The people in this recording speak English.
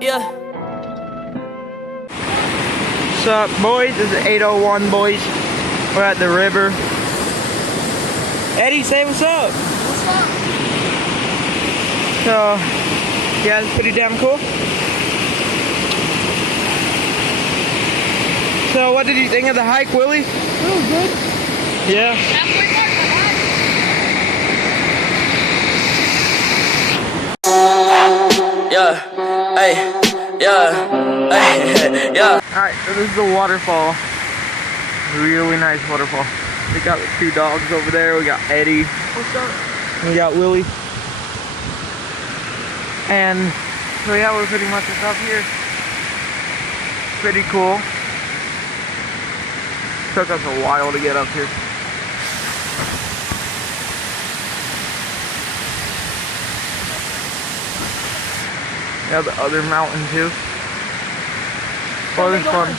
Yeah. What's up, boys? This is 801, boys. We're at the river. Eddie, say what's up. What's up? So, yeah, it's pretty damn cool. So, what did you think of the hike, Willie? It was good. Yeah. Yeah. Hey. Yeah. Hey. Yeah. Alright, so this is the waterfall. Really nice waterfall. We got the two dogs over there. We got Eddie. What's up? We got Willie. And so yeah, we're pretty much just up here. Pretty cool. Took us a while to get up here. Yeah, the other mountain too. Well, it's fun.